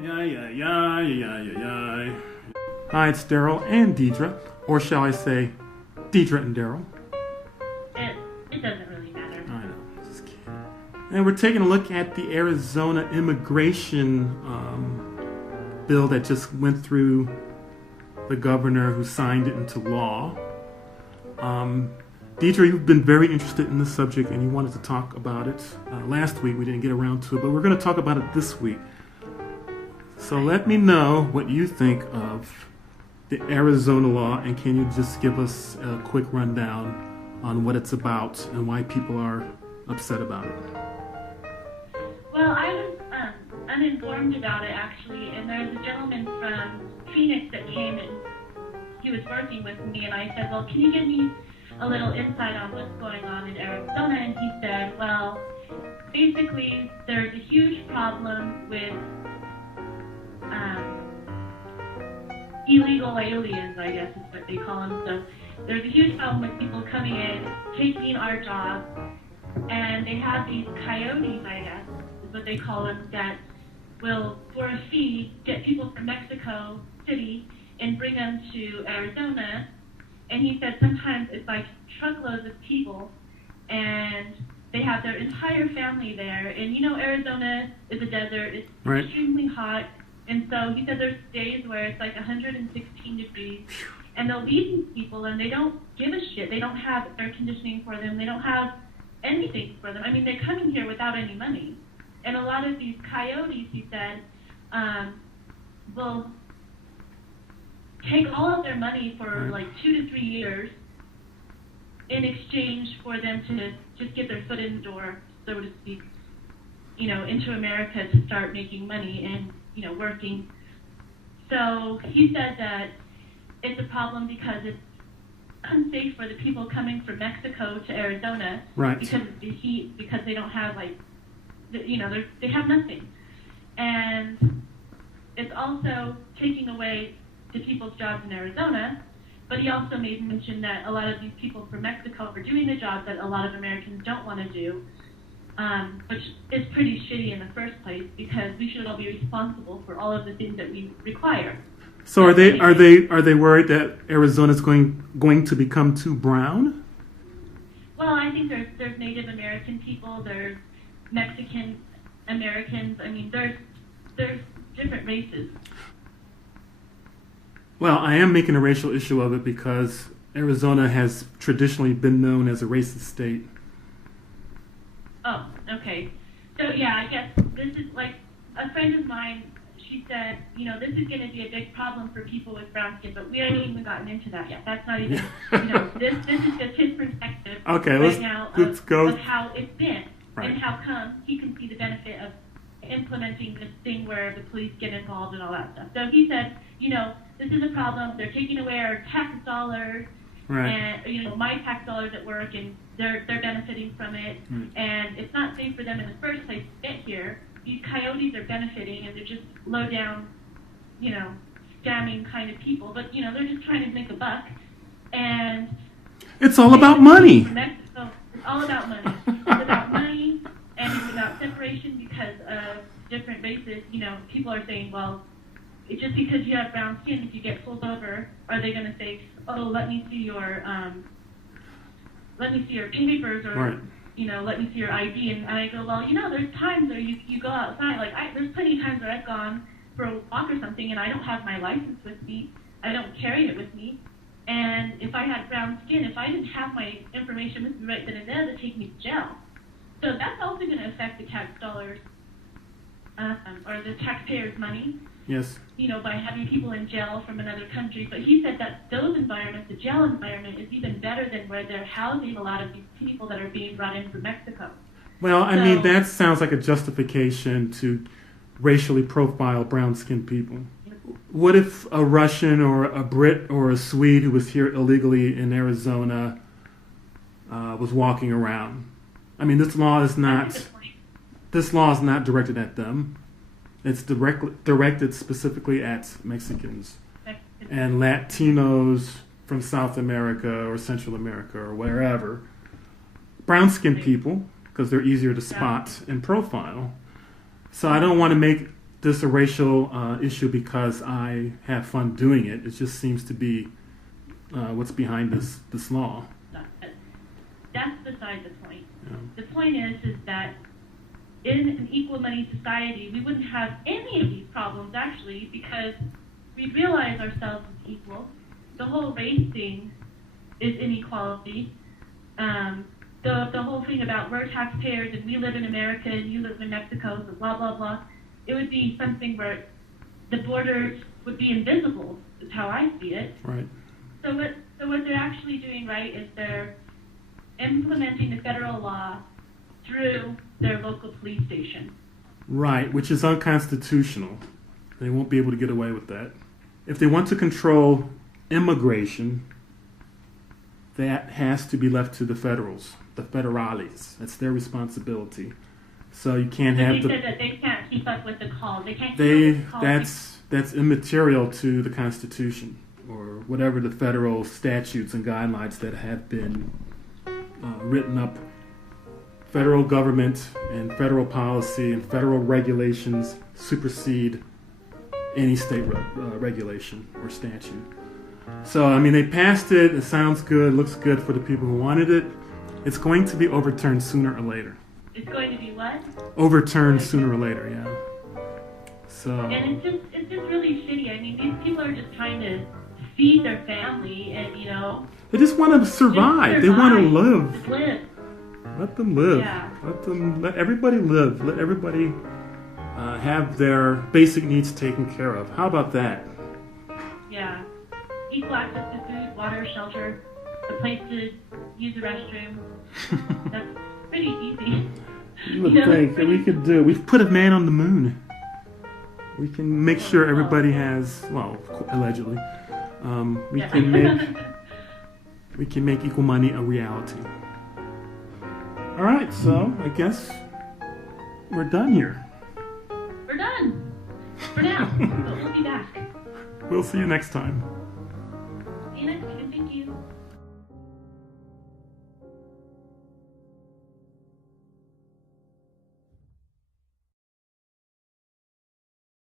Hi, it's Daryl and Deedra, or shall I say, Deedra and Daryl. It doesn't really matter. I know, just kidding. And we're taking a look at the Arizona immigration bill that just went through the governor who signed it into law. Deedra, you've been very interested in this subject and you wanted to talk about it. Last week we didn't get around to it, but we're going to talk about it this week. So let me know what you think of the Arizona law, and can you just give us a quick rundown on what it's about and why people are upset about it? Well, I was uninformed about it, actually, and there's a gentleman from Phoenix that came and he was working with me, and I said, well, can you give me a little insight on what's going on in Arizona? And he said, well, basically, there's a huge problem with illegal aliens, I guess is what they call them. So there's a huge problem with people coming in, taking our jobs, and they have these coyotes, I guess, is what they call them, that will, for a fee, get people from Mexico City and bring them to Arizona. And he said sometimes it's like truckloads of people, and they have their entire family there. And you know, Arizona is a desert, it's right. Extremely hot. And so he said there's days where it's like 116 degrees, and they'll leave these people, and they don't give a shit. They don't have air conditioning for them. They don't have anything for them. I mean, they're coming here without any money. And a lot of these coyotes, he said, will take all of their money for like 2 to 3 years in exchange for them to just get their foot in the door, so to speak, you know, into America to start making money and, you know, working. So he said that it's a problem because it's unsafe for the people coming from Mexico to Arizona, right. Because of the heat, because they don't have they have nothing. And it's also taking away the people's jobs in Arizona, but he also made mention that a lot of these people from Mexico are doing the jobs that a lot of Americans don't want to do, which is pretty shitty in the first place, because we should all be responsible for all of the things that we require. So are they worried that Arizona's going to become too brown? Well, I think there's Native American people, there's Mexican Americans. I mean, there's different races. Well, I am making a racial issue of it because Arizona has traditionally been known as a racist state. Oh, okay. So, yeah, I guess this is like a friend of mine, she said, you know, this is going to be a big problem for people with brown skin, but we haven't even gotten into that yet. That's not even, you know, this is just his perspective of how it's been, right. And how come he can see the benefit of implementing this thing where the police get involved and all that stuff. So he said, you know, this is a problem. They're taking away our tax dollars, right. And, you know, my tax dollars at work, and they're benefiting from it, right. And it's not safe for them in the first place to get here. These coyotes are benefiting, and they're just low down, you know, scamming kind of people. But, you know, they're just trying to make a buck. And it's all about money. Mexico, it's all about money. It's about money, and it's about separation because of different races. You know, people are saying, well, it's just because you have brown skin, if you get pulled over, are they going to say, oh, let me see your papers, or right. You know, let me see your ID? And I go, well, you know, there's times where you go outside, like there's plenty of times where I've gone for a walk or something, and I don't have my license with me. I don't carry it with me. And if I had brown skin, if I didn't have my information with me right then and there, they'd take me to jail. So that's also going to affect the tax dollars, or the taxpayers' money. Yes. You know, by having people in jail from another country. But he said that those environments, the jail environment, is even better than where they're housing a lot of these people that are being brought in from Mexico. Well, I mean, that sounds like a justification to racially profile brown-skinned people. What if a Russian or a Brit or a Swede who was here illegally in Arizona was walking around? I mean, this law is not directed at them. It's directed specifically at Mexicans and Latinos from South America or Central America or wherever. Brown-skinned people, because they're easier to spot and profile. So I don't want to make this a racial issue because I have fun doing it. It just seems to be what's behind this law. That's beside the point. Yeah. The point is that in an equal money society, we wouldn't have any of these problems, actually, because we realize ourselves as equal. The whole race thing is inequality. The whole thing about we're taxpayers and we live in America and you live in Mexico, so blah, blah, blah. It would be something where the borders would be invisible, is how I see it. Right. So what they're actually doing right is they're implementing the federal law through their local police station. Right, which is unconstitutional. They won't be able to get away with that. If they want to control immigration, that has to be left to the federals, the federales. That's their responsibility. So you can't So have they said that they can't keep up with the calls. They can't keep up with the calls. That's immaterial to the Constitution or whatever the federal statutes and guidelines that have been written up. Federal government and federal policy and federal regulations supersede any state regulation or statute. So, I mean, they passed it. It sounds good. Looks good for the people who wanted it. It's going to be overturned sooner or later. It's going to be what? Overturned sooner or later, yeah. So. And it's just really shitty. I mean, these people are just trying to feed their family, and they just want to survive. They want to live. Just live. Let them live. Yeah. Let everybody live. Let everybody have their basic needs taken care of. How about that? Yeah. Equal access to food, water, shelter, a place to use the restroom. That's pretty easy. You would think that we could do. We've put a man on the moon. We can make sure everybody has, well, allegedly, we can make equal money a reality. All right, so I guess we're done here. We're done for now, but we'll be back. We'll see you next time. See you next week, and thank you.